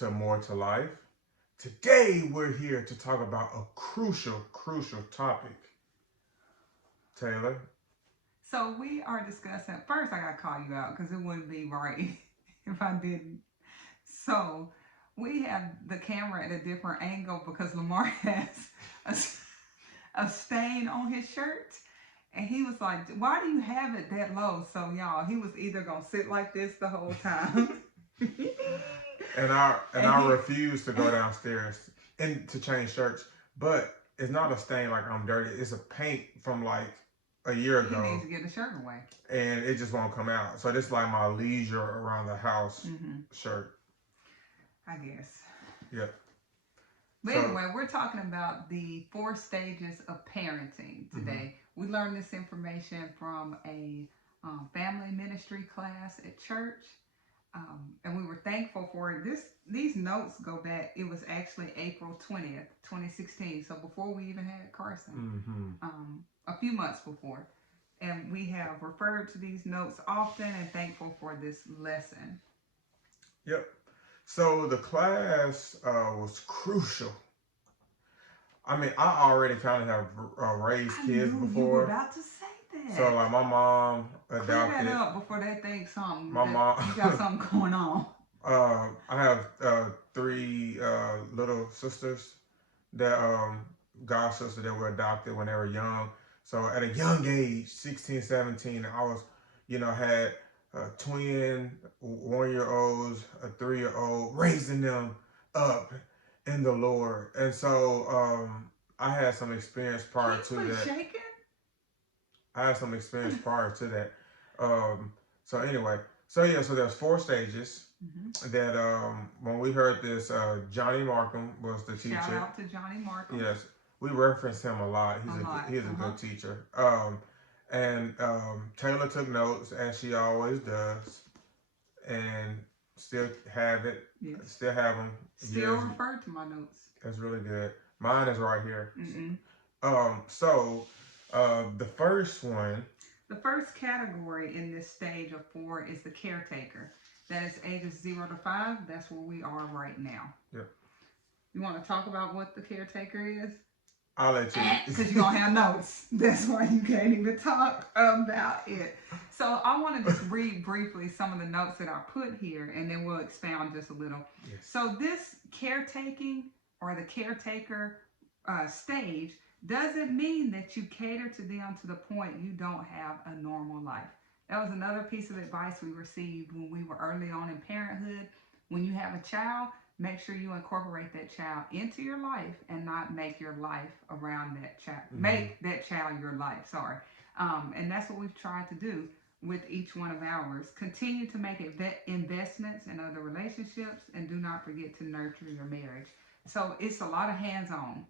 to More to Life. Today we're here to talk about a crucial topic. Taylor? So we are discussing. First, I gotta call you out because it wouldn't be right if I didn't. So we have the camera at a different angle because Lamar has a stain on his shirt, and he was like, "Why do you have it that low?" So y'all, he was either gonna sit like this the whole time, and I refuse to go downstairs and to change shirts. But it's not a stain like I'm dirty. It's a paint from like a year he ago, needs to get the shirt away. and it just won't come out. So this is like my leisure around the house shirt. I guess. Yep. But So anyway, we're talking about the 4 stages of parenting today. We learned this information from a family ministry class at church, and we were thankful for it. These notes go back. It was actually April 20th, 2016. So before we even had Carson, a few months before, and we have referred to these notes often and thankful for this lesson. Yep. So the class was crucial. I mean, I already kind of have raised kids knew before. You were about to say that. So like my mom Clear adopted. that up before they think something. My mom. You got something going on. I have 3 little sisters that god sisters that were adopted when they were young. So at a young age, 16, 17, I was, had twin 1-year-olds, a 3-year-old, raising them up in the Lord. And so I had some experience prior to that. Shaking? I had some experience prior to that. So anyway, so there's 4 stages that when we heard this, Johnny Markham was the teacher. Shout out to Johnny Markham. Yes, we reference him a lot. He's a good teacher. And Taylor took notes as she always does, and still have it. Yes. Still have them. Still referred to my notes. That's really good. Mine is right here. So the first one. The first category in this stage of 4 is the caretaker. That is ages 0 to 5. That's where we are right now. Yep. You want to talk about what the caretaker is? I'll let you. Because you're going to have notes. That's why you can't even talk about it. So I want to just read briefly some of the notes that I put here, and then we'll expound just a little. Yes. So this caretaking or the caretaker stage doesn't mean that you cater to them to the point you don't have a normal life. That was another piece of advice we received when we were early on in parenthood. When you have a child, make sure you incorporate that child into your life and not make your life around that child. Make that child your life, sorry. And that's what we've tried to do with each one of ours. Continue to make investments in other relationships, and do not forget to nurture your marriage. So it's a lot of hands-on.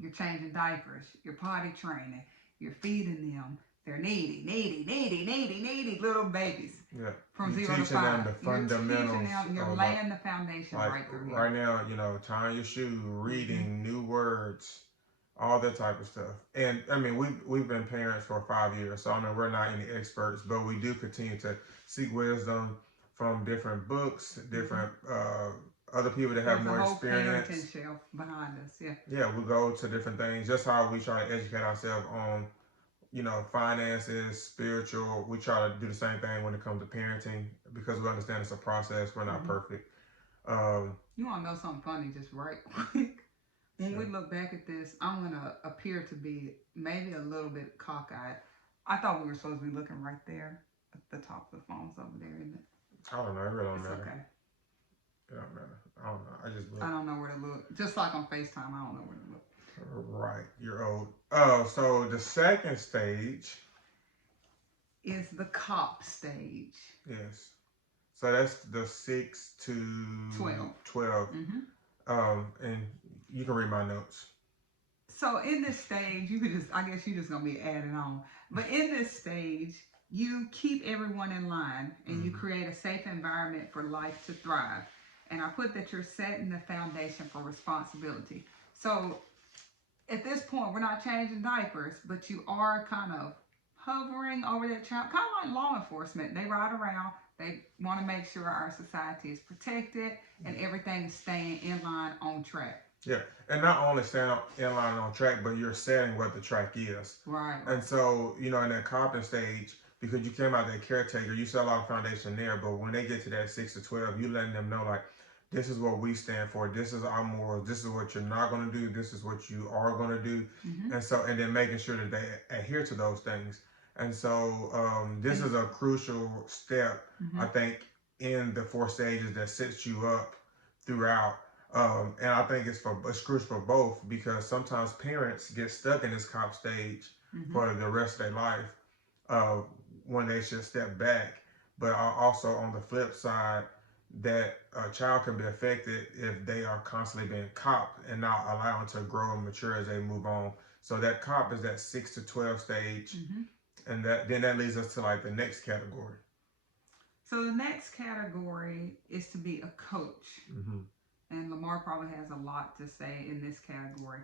You're changing diapers, you're potty training, you're feeding them. They're needy little babies. Yeah. From you're 0 to 5. Them the fundamentals. You're laying the foundation right through here. Right now, tying your shoe, reading new words, all that type of stuff. And I mean, we've been parents for 5 years, so I mean, we're not any experts, but we do continue to seek wisdom from different books, different other people that have more experience. There's a whole parenting shelf behind us, yeah. Yeah, we go to different things. Just how we try to educate ourselves on, finances, spiritual. We try to do the same thing when it comes to parenting because we understand it's a process. We're not perfect. You want to know something funny just right quick? When we look back at this, I'm going to appear to be maybe a little bit cockeyed. I thought we were supposed to be looking right there at the top of the phone's over there, isn't it? I don't know. It really don't matter. Okay. It don't matter. I don't know. I just look. I don't know where to look. Just like on FaceTime, I don't know where to look. Right. You're old. So the second stage is the cop stage. Yes. So that's the 6 to 12. And you can read my notes. So in this stage, I guess you're just going to be adding on. But in this stage, you keep everyone in line and you create a safe environment for life to thrive. And I put that you're setting the foundation for responsibility. So at this point, we're not changing diapers, but you are kind of hovering over that child, kind of like law enforcement. They ride around, They want to make sure our society is protected and everything is staying in line on track. Yeah, and not only staying in line on track, but you're setting what the track is. Right, And right. so, in that coping stage, because you came out that caretaker, you set a lot of foundation there. But when they get to that 6 to 12, you letting them know like, this is what we stand for. This is our morals. This is what you're not going to do. This is what you are going to do. Mm-hmm. And then making sure that they adhere to those things. And so, this And is a crucial step, mm-hmm. I think, in the 4 stages that sets you up throughout. And I think it's crucial for both because sometimes parents get stuck in this cop stage Mm-hmm. for the rest of their life uh, when they should step back. But also on the flip side, that a child can be affected if they are constantly being copped and not allowed to grow and mature as they move on. So that cop is that 6 to 12 stage, Mm-hmm. and that leads us to like the next category. So the next category is to be a coach. Mm-hmm. And Lamar probably has a lot to say in this category.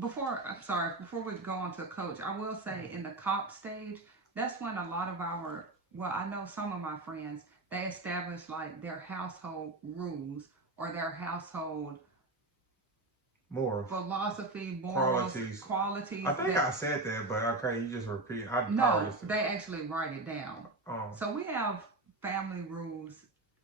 Before we go on to coach, I will say in the cop stage, that's when a lot of I know some of my friends, they establish like their household rules or their household More philosophy, morals, qualities. I qualities think I that said that, but okay, you just repeat. I already no, said. they actually write it down. Um, So we have family rules.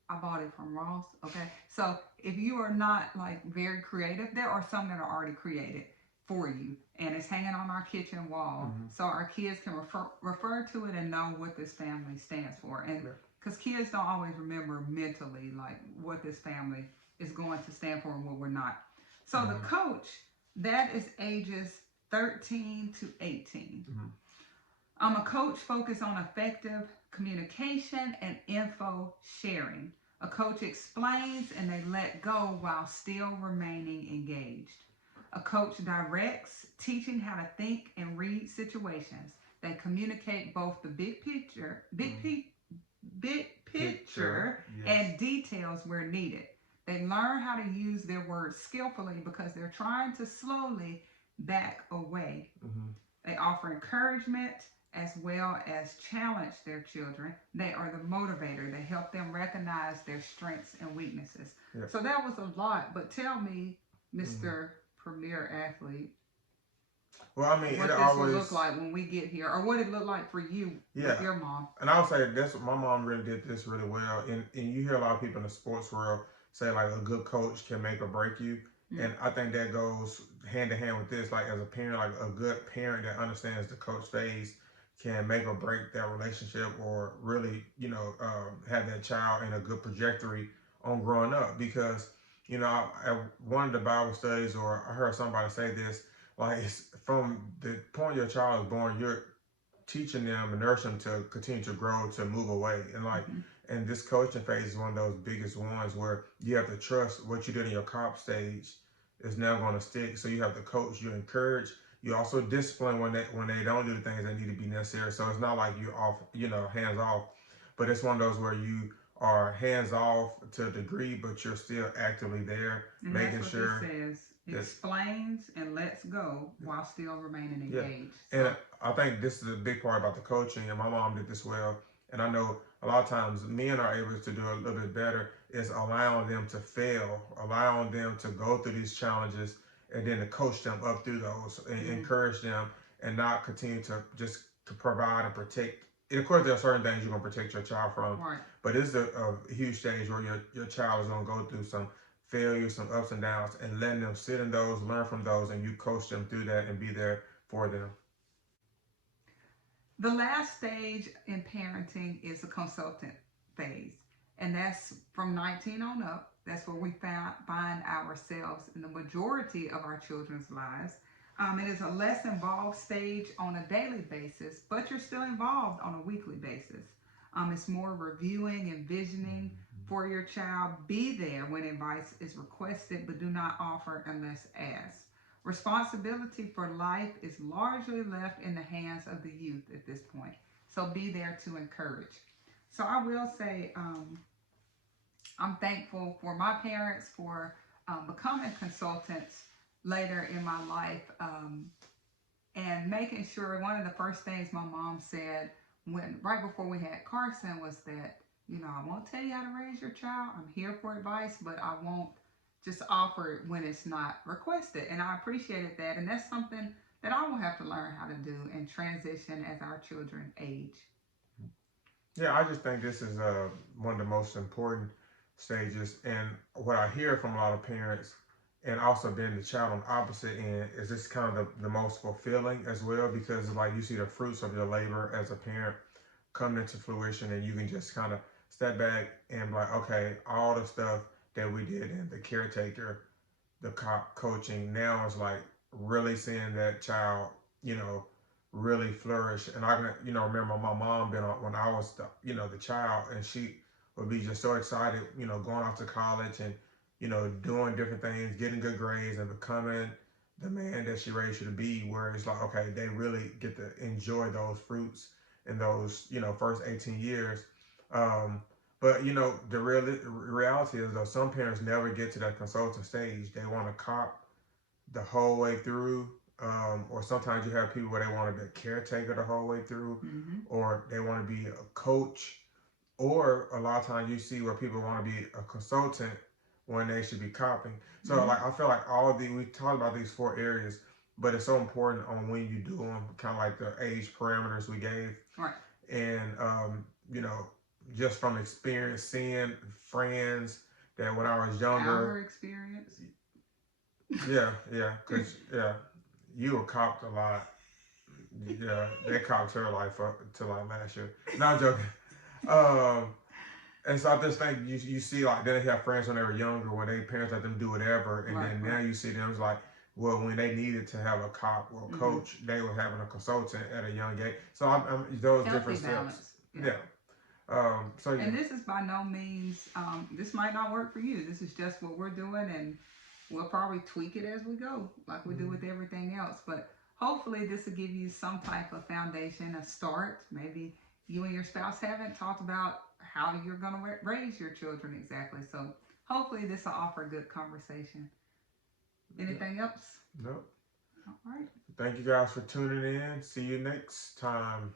I bought it from Ross. Okay. So if you are not like very creative, there are some that are already created for you and it's hanging on our kitchen wall. mm-hmm. So our kids can refer to it and know what this family stands for. And because kids don't always remember mentally like what this family is going to stand for and what we're not. So mm-hmm. the coach, that is ages 13 to 18. Mm-hmm. I'm a coach focused on effective communication and info sharing. A coach explains and they let go while still remaining engaged. A coach directs, teaching how to think and read situations. They communicate both the big picture Yes. and details where needed. They learn how to use their words skillfully because they're trying to slowly back away. Mm-hmm. They offer encouragement as well as challenge their children. They are the motivator. They help them recognize their strengths and weaknesses. Yeah. So that was a lot, but tell me, Mr. Mm-hmm. Premier Athlete, well, I mean, what it this always will look like when we get here, or what it looked like for you with your mom. And I would say that's what my mom really did this really well. And you hear a lot of people in the sports world say like a good coach can make or break you. Mm. And I think that goes hand in hand with this. Like as a parent, like a good parent that understands the coach phase can make or break that relationship or really, have that child in a good trajectory on growing up. Because, at one of the Bible studies, or I heard somebody say this, like it's from the point your child is born, you're teaching them and nourishing them to continue to grow, to move away. And like, Mm-hmm. and this coaching phase is one of those biggest ones where you have to trust what you did in your cop stage is never going to stick. So you have to coach, you encourage, you also discipline when they don't do the things that need to be necessary. So it's not like you're off, hands off, but it's one of those where you are hands off to a degree, but you're still actively there, and making that's what sure this says. Explains and lets go while still remaining engaged. Yeah. And I think this is a big part about the coaching, and my mom did this well. And I know a lot of times men are able to do a little bit better is allowing them to fail, allowing them to go through these challenges, and then to coach them up through those and encourage them, and not continue to just to provide and protect. And of course, there are certain things you're going to protect your child from, right. But it's a huge stage where your child is going to go through some failures, some ups and downs, and letting them sit in those, learn from those, and you coach them through that and be there for them. The last stage in parenting is the consultant phase, and that's from 19 on up. That's where we find ourselves in the majority of our children's lives. It is a less involved stage on a daily basis, but you're still involved on a weekly basis. It's more reviewing and visioning for your child. Be there when advice is requested, but do not offer unless asked. Responsibility for life is largely left in the hands of the youth at this point. So be there to encourage. So I will say, I'm thankful for my parents for becoming consultants later in my life, and making sure one of the first things my mom said right before we had Carson was that I won't tell you how to raise your child. I'm here for advice, but I won't just offer it when it's not requested. And I appreciated that. And that's something that I will have to learn how to do and transition as our children age. Yeah, I just think this is one of the most important stages. And what I hear from a lot of parents, and also being the child on the opposite end, is this kind of the most fulfilling as well, because like you see the fruits of your labor as a parent coming into fruition, and you can just kind of step back and be like, okay, all the stuff that we did in the caretaker, the coaching, now is like really seeing that child, you know, really flourish. And I can, remember my mom being on when I was the child, and she would be just so excited, going off to college and, doing different things, getting good grades and becoming the man that she raised you to be, where it's like, okay, they really get to enjoy those fruits in those, first 18 years. Um, but the reality is though some parents never get to that consultant stage. They want to cop the whole way through, or sometimes you have people where they want to be a caretaker the whole way through, Mm-hmm. or they want to be a coach, or a lot of times you see where people want to be a consultant when they should be copying. So Mm-hmm. like I feel like we talked about these four areas, but it's so important on when you do them, kind of like the age parameters we gave, Right. and just from experience, seeing friends that when I was younger, Our experience. yeah, cause yeah, you were copped a lot. Yeah, they copped her life up to like last year. Not joking. Um, and so I just think you see like then they have friends when they were younger when their parents let them do whatever, and Right. then now Right. you see them as like, well, when they needed to have a cop or a Mm-hmm. coach, they were having a consultant at a young age. So I'm those Healthy different steps. balance. Yeah. Yeah. So yeah. And this is by no means, this might not work for you. This is just what we're doing, and we'll probably tweak it as we go, like we do with everything else. But hopefully, this will give you some type of foundation, a start. Maybe you and your spouse haven't talked about how you're going to raise your children exactly. So hopefully, this will offer a good conversation. Yeah. Anything else? Nope. All right. Thank you guys for tuning in. See you next time.